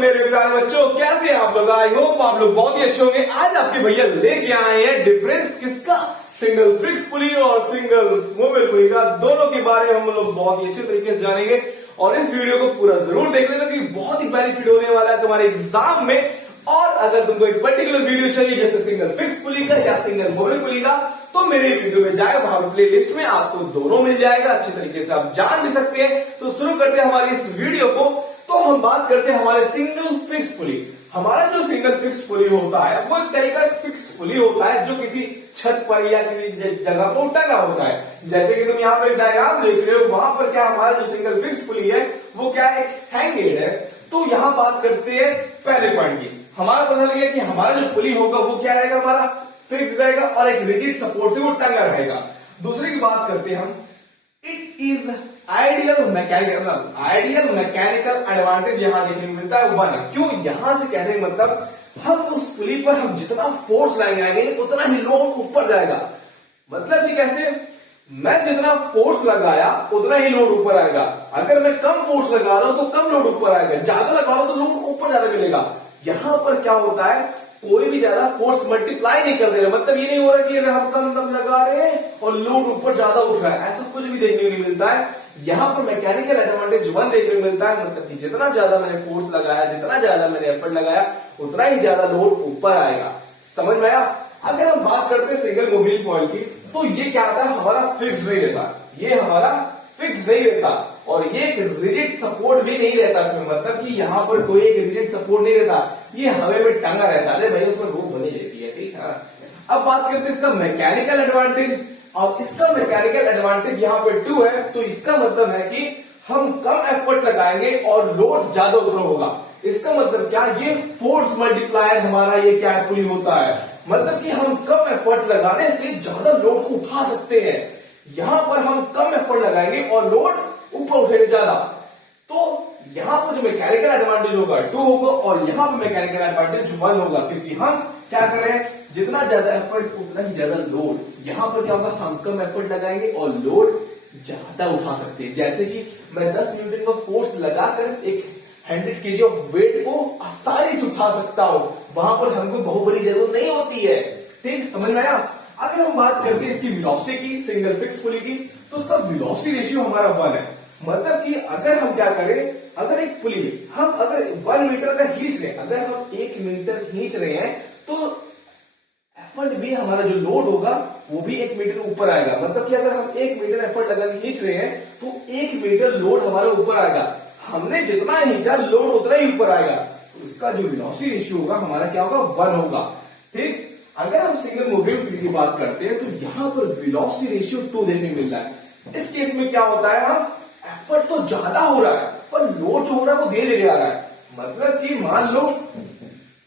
मेरे प्यारे बच्चों, कैसे हैं आप लोग? आई होप आप लोग बहुत ही अच्छे होंगे। आज आपके भैया लेके आए हैं डिफरेंस किसका, सिंगल फिक्स पुली और सिंगल मोबाइल पुली का। दोनों के बारे में हम लोग बहुत ही अच्छे तरीके से जानेंगे और इस वीडियो को पूरा जरूर देख लेना कि बहुत ही बेनिफिट होने वाला है तुम्हारे एग्जाम में। और अगर तुमको एक पर्टिकुलर वीडियो चाहिए जैसे सिंगल फिक्स पुली का या सिंगल मोबाइल पुली का, तो मेरे वीडियो में जाए, वहां प्ले लिस्ट में आपको दोनों मिल जाएगा। अच्छे तरीके से आप जान भी सकते हैं। तो शुरू करते हैं हमारी इस वीडियो को। तो हम बात करते हैं हमारे सिंगल फिक्स पुली। हमारा जो सिंगल फिक्स पुली होता है वो एक टाइप का फिक्स पुली होता है जो किसी छत पर या किसी जगह पर टंगा होता है। जैसे कि तुम यहाँ पर डायग्राम देख रहे हो, वहां पर क्या हमारा जो सिंगल फिक्स पुली है वो क्या एक हैंगेड है। तो यहाँ बात करते हैं पहले पॉइंट की। हमारा पता लग गया कि हमारा जो पुली होगा वो क्या रहेगा, हमारा फिक्स रहेगा और एक रिजिड सपोर्ट से वो टंगा रहेगा। दूसरे की बात करते हैं हम, it is ideal mechanical advantage यहां देखने को मिलता है वन। क्यों यहां से कहने का मतलब, हम उस पुली पर हम जितना फोर्स लगाएंगे उतना ही लोड ऊपर जाएगा। मतलब कि कैसे, मैं जितना फोर्स लगाया उतना ही लोड ऊपर आएगा। अगर मैं कम फोर्स लगा रहा हूं तो कम लोड ऊपर आएगा, ज्यादा लगा रहा हूं तो लोड ऊपर ज्यादा मिलेगा। यहां पर क्या होता है, कोई भी ज्यादा फोर्स मल्टीप्लाई नहीं कर दे रहा। मतलब ये नहीं हो रहा कि अगर हम कम दम लगा रहे हैं और लोड ऊपर ज्यादा उठ रहा है, ऐसा कुछ भी देखने को नहीं मिलता है। यहां पर मैकेनिकल एडवांटेज वन देखने को मिलता है। मतलब कि जितना ज्यादा मैंने फोर्स लगाया, जितना ज्यादा मैंने एफर्ट लगाया, उतना ही ज्यादा लोड ऊपर आएगा। समझ में आया? अगर हम बात करते हैं सिंगल मोबाइल कॉइल की, तो ये क्या आता है, हमारा फिक्स नहीं रहता। ये हमारा फिक्स नहीं रहता और ये एक रिजिड सपोर्ट भी नहीं रहता इसमें। मतलब कि यहाँ पर कोई एक रिजिड सपोर्ट नहीं रहता, ये हवा में टंगा रहता है। भाई उसमें रोक बनी रहती है, ठीक है। अब बात करते हैं इसका मैकेनिकल एडवांटेज। और इसका मैकेनिकल एडवांटेज यहाँ पे 2 है। तो इसका मतलब है कि हम कम एफर्ट लगाएंगे और लोड ज्यादा ऊपर होगा। इसका मतलब क्या, ये फोर्स मल्टीप्लायर हमारा ये क्या पुली होता है। मतलब कि हम कम एफर्ट लगाने से ज्यादा लोड को उठा सकते हैं। यहां पर हम कम एफर्ट लगाएंगे और लोड ऊपर उठेगा ज्यादा। तो यहां पर जो मैकेनिकल एडवांटेज होगा 2 होगा और यहां पर मैकेनिकल एडवांटेज 1 होगा। क्योंकि हम क्या करें, जितना ज्यादा एफर्ट उतना ही ज्यादा लोड। यहां पर क्या होगा, हम कम एफर्ट लगाएंगे और लोड ज्यादा उठा सकते हैं। जैसे कि मैं 10 न्यूटन का फोर्स लगाकर एक 100 kg ऑफ वेट को आसानी से उठा सकता हूं। वहां पर हमको बाहुबली जरूरत नहीं होती है। ठीक, समझ में आया? अगर हम बात करते हैं इसकी वेलोसिटी की, सिंगल फिक्स पुली की, तो उसका वेलोसिटी रेशियो हमारा 1 है। मतलब कि अगर हम क्या करें, अगर एक पुली हम अगर 1 मीटर का खींच रहे हैं, अगर हम 1 मीटर खींच रहे हैं, तो एफर्ट भी हमारा जो लोड होगा वो भी 1 मीटर ऊपर आएगा। मतलब कि अगर हम 1 मीटर एफर्ट लगा के खींच रहे हैं तो 1 मीटर लोड हमारा ऊपर आएगा। हमने जितना खींचा लोड उतना ही ऊपर आएगा। तो इसका जो वेलोसिटी रेशियो होगा हमारा क्या होगा, 1 होगा। ठीक, अगर हम सिंगल मोबाइल पुली की बात करते हैं तो यहां पर वेलोसिटी रेशियो 2 देखने को मिलता है। इस केस में क्या होता है, हम एफर्ट तो ज्यादा हो रहा है पर लोड जो हो रहा है वो धीरे धीरे आ रहा है। मतलब कि मान लो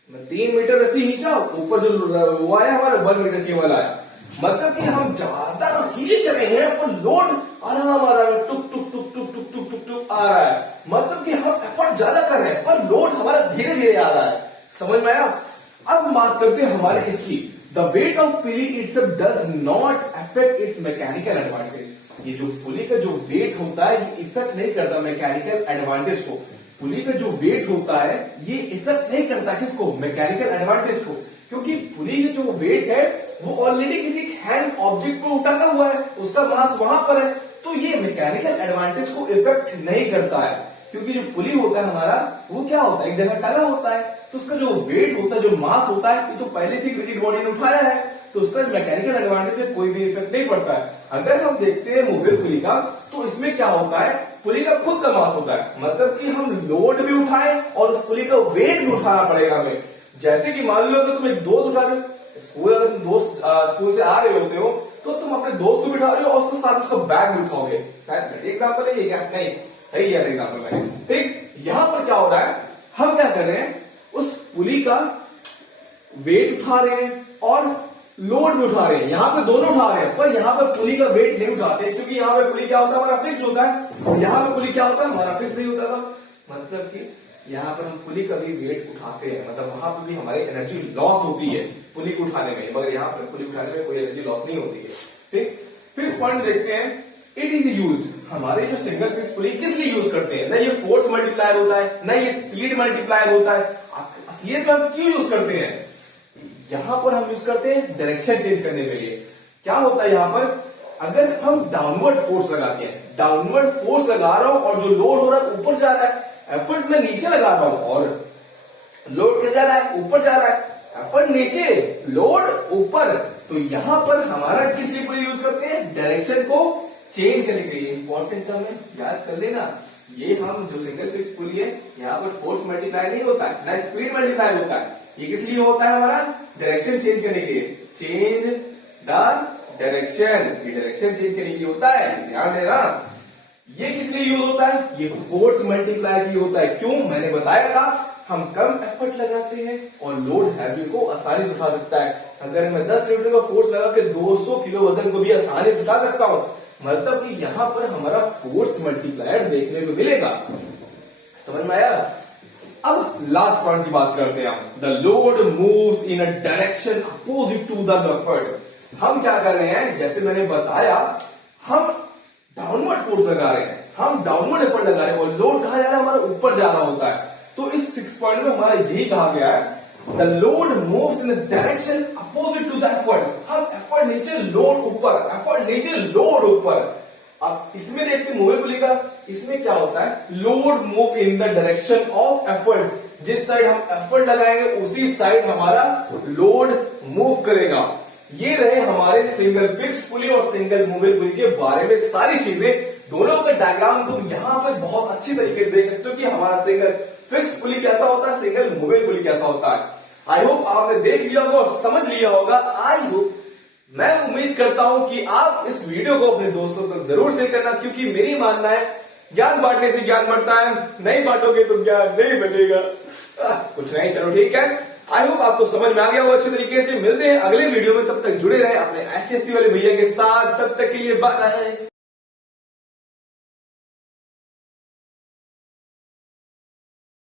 मैं 3 मीटर रस्सी खींचा, ऊपर जो वो आया हमारा 1 मीटर केवल आया। मतलब कि हम ज्यादा खींच रहे हैं पर लोड आराम आ रहा है, टुक टुक टुक टुक टुक टुक टुक टुक आ रहा है। मतलब कि हम एफर्ट ज्यादा कर रहे हैं पर लोड हमारा धीरे धीरे आ रहा है। समझ में आया? अब बात करते हैं हमारे इसकी, the weight of pulley itself does not affect it's mechanical advantage. ये जो पुली का जो वेट होता है ये इफेक्ट नहीं करता मैकेनिकल एडवांटेज को। पुली का जो वेट होता है ये इफेक्ट नहीं करता किसको, मैकेनिकल एडवांटेज को। क्योंकि पुली का जो वेट है वो ऑलरेडी किसी हैंड ऑब्जेक्ट पर उठाता हुआ है, उसका मास वहां पर है। तो ये मैकेनिकल एडवांटेज को इफेक्ट नहीं करता है। क्योंकि जो पुली होता है हमारा वो क्या होता है, एक जगह टंगा होता है। तो उसका जो वेट होता है, जो मास होता है, ये तो पहले से रिजिड बॉडी ने उठाया है। तो उसका मैकेनिकल एडवांटेज में कोई भी इफेक्ट नहीं पड़ता है। अगर हम देखते हैं मोबाइल पुली का, तो इसमें क्या होता है, पुली का खुद का मास होता है। मतलब कि हम लोड भी उठाए और उस पुली का वेट भी उठाना पड़ेगा हमें। जैसे कि मान लो अगर तुम एक दोस्त उठा रहे हो स्कूल, अगर तुम दोस्त स्कूल से आ रहे होते हो तो तुम अपने दोस्त को बिठा रहे हो और उसके साथ उसका बैग भी उठाओगे। शायद एग्जाम्पल है ये, क्या नहीं है यार एग्जाम्पल है। ठीक, यहां पर क्या हो रहा है, हम क्या कर रहे हैं, उस पुली का वेट उठा रहे हैं और लोड भी उठा रहे हैं। यहां पे दोनों उठा रहे हैं पर यहां पर पुली का वेट नहीं उठाते। क्योंकि यहां पे पुली क्या होता है, हमारा फिक्स होता है और यहां पे पुली क्या होता है, हमारा फिक्स नहीं होता था। मतलब कि यहाँ पर हम पुली का भी वेट उठाते हैं, मतलब वहां पर भी हमारी एनर्जी लॉस होती है पुली को उठाने में, मगर यहाँ पर पुली उठाने में कोई एनर्जी लॉस नहीं होती है। ठीक, फिर पॉइंट देखते हैं, इट इज यूज। हमारे जो सिंगल फिक्स पुली किस लिए यूज करते हैं? ना ये फोर्स मल्टीप्लायर होता है, ना ये स्पीड मल्टीप्लायर होता है। असलियत में हम क्यों यूज करते हैं? यहां पर हम यूज करते हैं डायरेक्शन चेंज करने के लिए। क्या होता है यहां पर, अगर हम डाउनवर्ड फोर्स लगाते हैं, डाउनवर्ड फोर्स लगा रहा हूं और जो लोड हो रहा है ऊपर जा रहा है, एफर्ट में नीचे लगा रहा हूं और लोड कैसे जा रहा है? ऊपर जा रहा है। एफर्ट नीचे, लोड ऊपर। तो यहां पर हमारा किस लिए पुली यूज करते हैं? डायरेक्शन को चेंज करने के लिए। इंपॉर्टेंट टर्म है, याद कर लेना। ये हम जो सिंगल फिक्स पुली है, यहाँ पर फोर्स मल्टीप्लाई नहीं होता है, ना स्पीड मल्टीप्लाई होता है। ये किस लिए होता है? हमारा डायरेक्शन चेंज करने के लिए। चेंज द डायरेक्शन, ये डायरेक्शन चेंज करने के लिए होता है, ध्यान देना। ये किस लिए यूज होता है? ये फोर्स मल्टीप्लाई के लिए होता है। क्यों? मैंने बताया था, हम कम एफर्ट लगाते हैं और लोड हैवी को आसानी से उठा सकता है। अगर मैं 10 न्यूटन का फोर्स लगा के 200 किलो वजन को भी आसानी से उठा सकता हूं, मतलब कि यहां पर हमारा फोर्स मल्टीप्लायर देखने को मिलेगा। समझ में आया? अब लास्ट पॉइंट की बात करते हैं हम। The load moves in a direction opposite to the effort. हम क्या कर रहे हैं? जैसे मैंने बताया, हम डाउनवर्ड फोर्स लगा रहे हैं, हम डाउनवर्ड एफर्ट लगा रहे हैं और लोड कहां जा रहा है? हमारा ऊपर जा रहा होता है। तो इस 6 पॉइंट में हमारा यही कहा गया है, the load moves in the direction opposite to the effort. हम एफर्ट नीचे, लोड ऊपर, एफर्ट नीचे, लोड ऊपर। अब इसमें देखते हैं मूवेबल पुली का, इसमें क्या होता है? Load move in the direction of effort. जिस साइड हम एफर्ट लगाएंगे उसी साइड हमारा लोड मूव करेगा। ये रहे हमारे सिंगल फिक्स पुली और सिंगल मूवेबल पुली के बारे में सारी चीजें। दोनों का डायग्राम तुम यहां पर बहुत अच्छी तरीके से देख सकते हो कि हमारा सिंगल फिक्स पुली कैसा होता है, सिंगल मूवेबल पुली कैसा होता है। आई होप आपने देख लिया होगा और समझ लिया होगा। आई होप, मैं उम्मीद करता हूं कि आप इस वीडियो को अपने दोस्तों तक जरूर शेयर करना, क्योंकि मेरी मानना है ज्ञान बांटने से ज्ञान बढ़ता है, नहीं बांटोगे तो ज्ञान नहीं बनेगा। कुछ नहीं, चलो ठीक है। आई होप आपको समझ में आ गया वो अच्छे तरीके से। मिलते हैं अगले वीडियो में, तब तक जुड़े रहे अपने एसएससी वाले भैया के साथ। तब तक के लिए बाय।